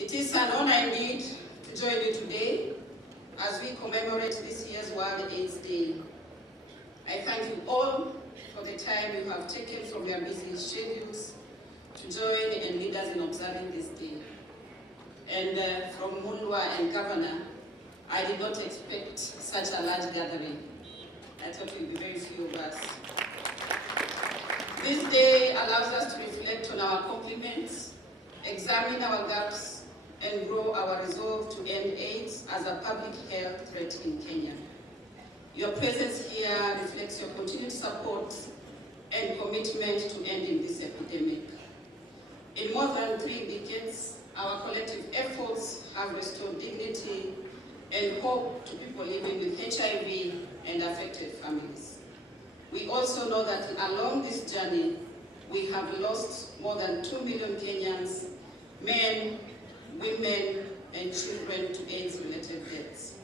It is an honor indeed to join you today as we commemorate this year's World AIDS Day. I thank you all for the time you have taken from your busy schedules to join and lead us in observing this day. And from Mulwa and Governor, I did not expect such a large gathering. I thought it would be very few of us. This day allows us to reflect on our accomplishments, examine our gaps, and grow our resolve to end AIDS as a public health threat in Kenya. Your presence here reflects your continued support and commitment to ending this epidemic. In more than 3 decades, our collective efforts have restored dignity and hope to people living with HIV and affected families. We also know that along this journey, we have lost more than 2 million Kenyans, men, women, and children to AIDS-related deaths.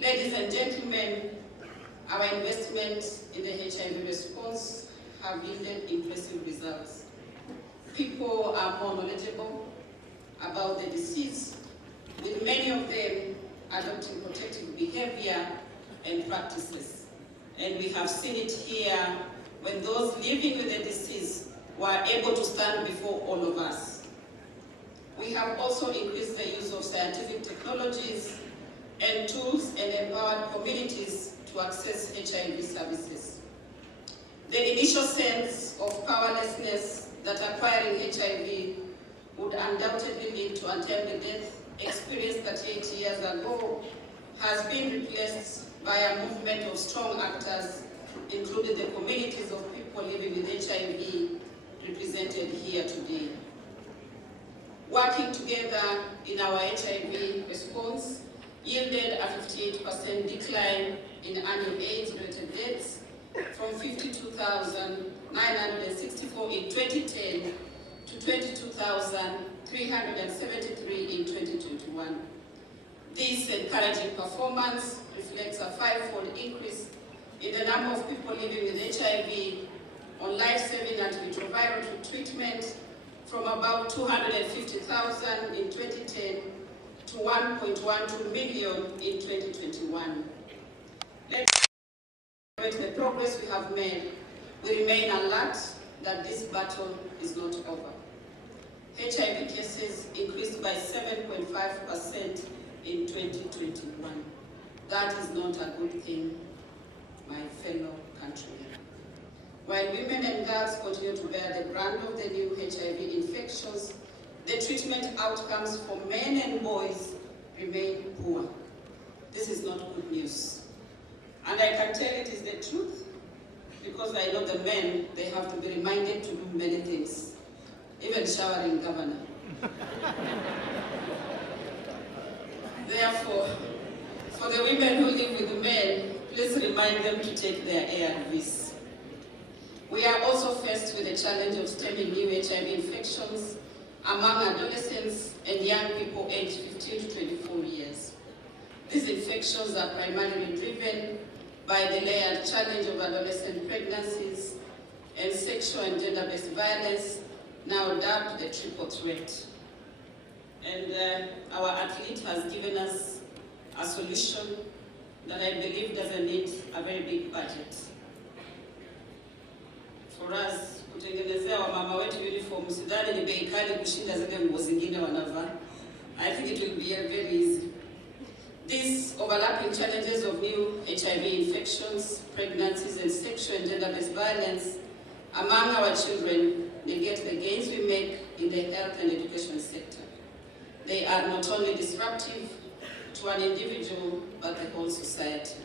Ladies and gentlemen, our investments in the HIV response have yielded impressive results. People are more knowledgeable about the disease, with many of them adopting protective behavior and practices. And we have seen it here when those living with the disease were able to stand before all of us. We have also increased the use of scientific technologies and tools and empowered communities to access HIV services. The initial sense of powerlessness that acquiring HIV would undoubtedly lead to untimely death experienced 38 years ago has been replaced by a movement of strong actors, including the communities of people living with HIV represented here today. Working together in our HIV response yielded a 58% decline in annual AIDS-related deaths from 52,964 in 2010 to 22,373 in 2021. This encouraging performance reflects a 5-fold increase in the number of people living with HIV on life-saving antiretroviral treatment from about 250,000 in 2010 to 1.12 million in 2021. Let's celebrate the progress we have made. We remain alert that this battle is not over. HIV cases increased by 7.5% in 2021. That is not a good thing, my fellow countrymen. While women and girls continue to bear the brunt of the new HIV infections, the treatment outcomes for men and boys remain poor. This is not good news. And I can tell it is the truth because I know the men, they have to be reminded to do many things, even showering, Governor. Therefore, for the women who live with the men, please remind them to take their ARVs. We are also faced with the challenge of stemming new HIV infections among adolescents and young people aged 15 to 24 years. These infections are primarily driven by the layered challenge of adolescent pregnancies and sexual and gender-based violence, now dubbed the triple threat. And our athlete has given us a solution that I believe doesn't need a very big budget. For us, kutengenezea wamama wetu uniform, sidhani ni bei kali kushinda zile nguo zingine wanavaa. I think it will be very easy. These overlapping challenges of new HIV infections, pregnancies, and sexual and gender-based violence among our children negate the gains we make in the health and education sector. They are not only disruptive to an individual, but the whole society.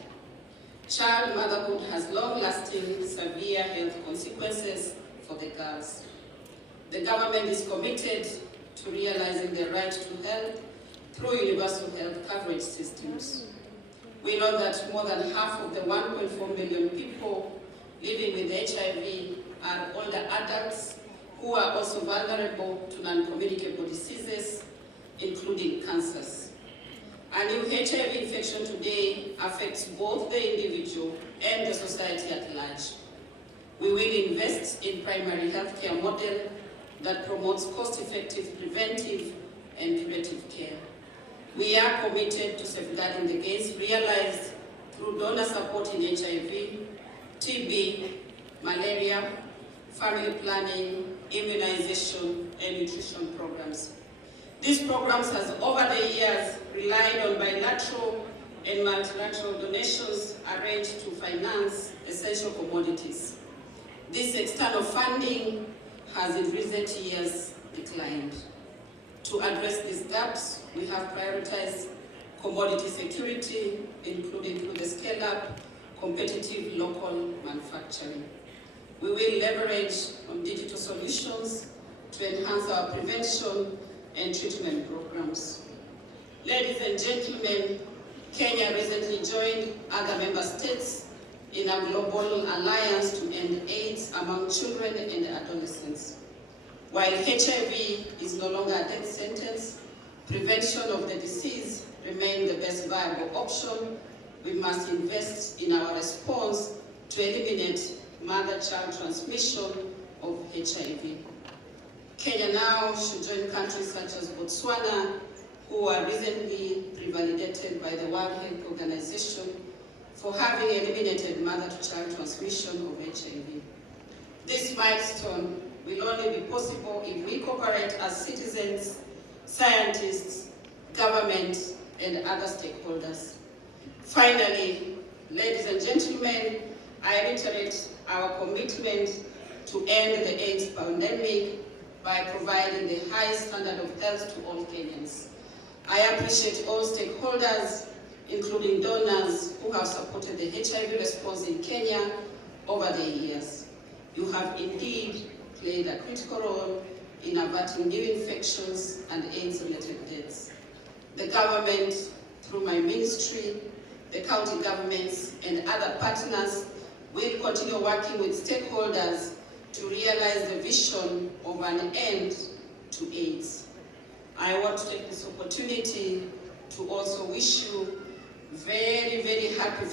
Child motherhood has long-lasting, severe health consequences for the girls. The government is committed to realizing the right to health through universal health coverage systems. We know that more than half of the 1.4 million people living with HIV are older adults who are also vulnerable to non-communicable diseases, including cancers. A new HIV infection today affects both the individual and the society at large. We will invest in primary healthcare model that promotes cost-effective preventive and curative care. We are committed to safeguarding the gains realized through donor support in HIV, TB, malaria, family planning, immunization, and nutrition programs. These programs have over the years relied on bilateral and multilateral donations arranged to finance essential commodities. This external funding has in recent years declined. To address these gaps, we have prioritized commodity security, including through the scale-up competitive local manufacturing. We will leverage on digital solutions to enhance our prevention and treatment programs. Ladies and gentlemen, Kenya recently joined other member states in a global alliance to end AIDS among children and adolescents. While HIV is no longer a death sentence, prevention of the disease remains the best viable option. We must invest in our response to eliminate mother-child transmission of HIV. Kenya now should join countries such as Botswana, who were recently revalidated by the World Health Organization for having eliminated mother-to-child transmission of HIV. This milestone will only be possible if we cooperate as citizens, scientists, government, and other stakeholders. Finally, ladies and gentlemen, I reiterate our commitment to end the AIDS pandemic by providing the highest standard of health to all Kenyans. I appreciate all stakeholders, including donors who have supported the HIV response in Kenya over the years. You have indeed played a critical role in averting new infections and AIDS-related deaths. The government, through my ministry, the county governments, and other partners will continue working with stakeholders to realize the vision of an end to AIDS. I want to take this opportunity to also wish you very, very happy